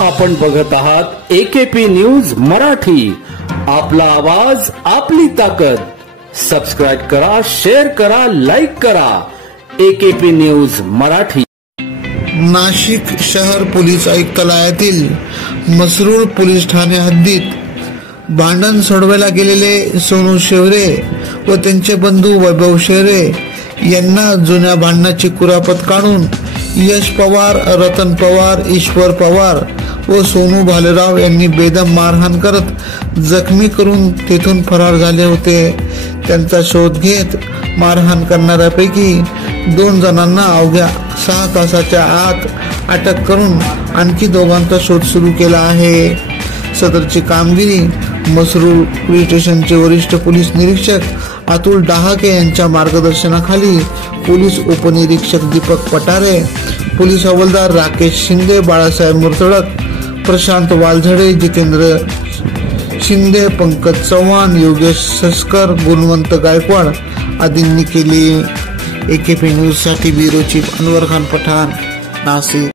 आपण बघत आहात AKP न्यूज मराठी. आपला आवाज आपली ताकद. सबस्क्राइब करा, शेअर करा, लाईक करा. AKP news Marathi. नाशिक शहर पोलीस आयुक्तालयातील मसरूळ पोलीस ठाणे हद्दीत भांडण सोडवायला गेलेले सोनू शेवरे व त्यांचे बंधू वैभव शेवरे यांना जुन्या भांडणाची कुरापत काढून यश पवार, रतन पवार, ईश्वर पवार व सोनू भालेराव यांनी बेदम मारहाण करत जखमी करून तेथून फरार झाले होते. त्यांचा शोध घेत मारहाण करणाऱ्यापैकी 2 जणांना अवघ्या 6 तासाच्या आत अटक करून आणखी 2 शोध सुरू केला आहे. सदरची कामगिरी मसरूळ पोलीस स्टेशनचे वरिष्ठ पोलीस निरीक्षक अतुल डहाके यांच्या मार्गदर्शनाखाली पोलीस उपनिरीक्षक दीपक पटारे, पोलीस हवालदार राकेश शिंदे, बाळासाहेब मुर्तडक, प्रशांत वालझडे, जितेंद्र शिंदे, पंकज चव्हाण, योगेश सस्कर, गुणवंत गायकवाड आदींनी केली. AKP न्यूज साठी ब्युरो चीफ अनवर खान पठाण, नाशिक.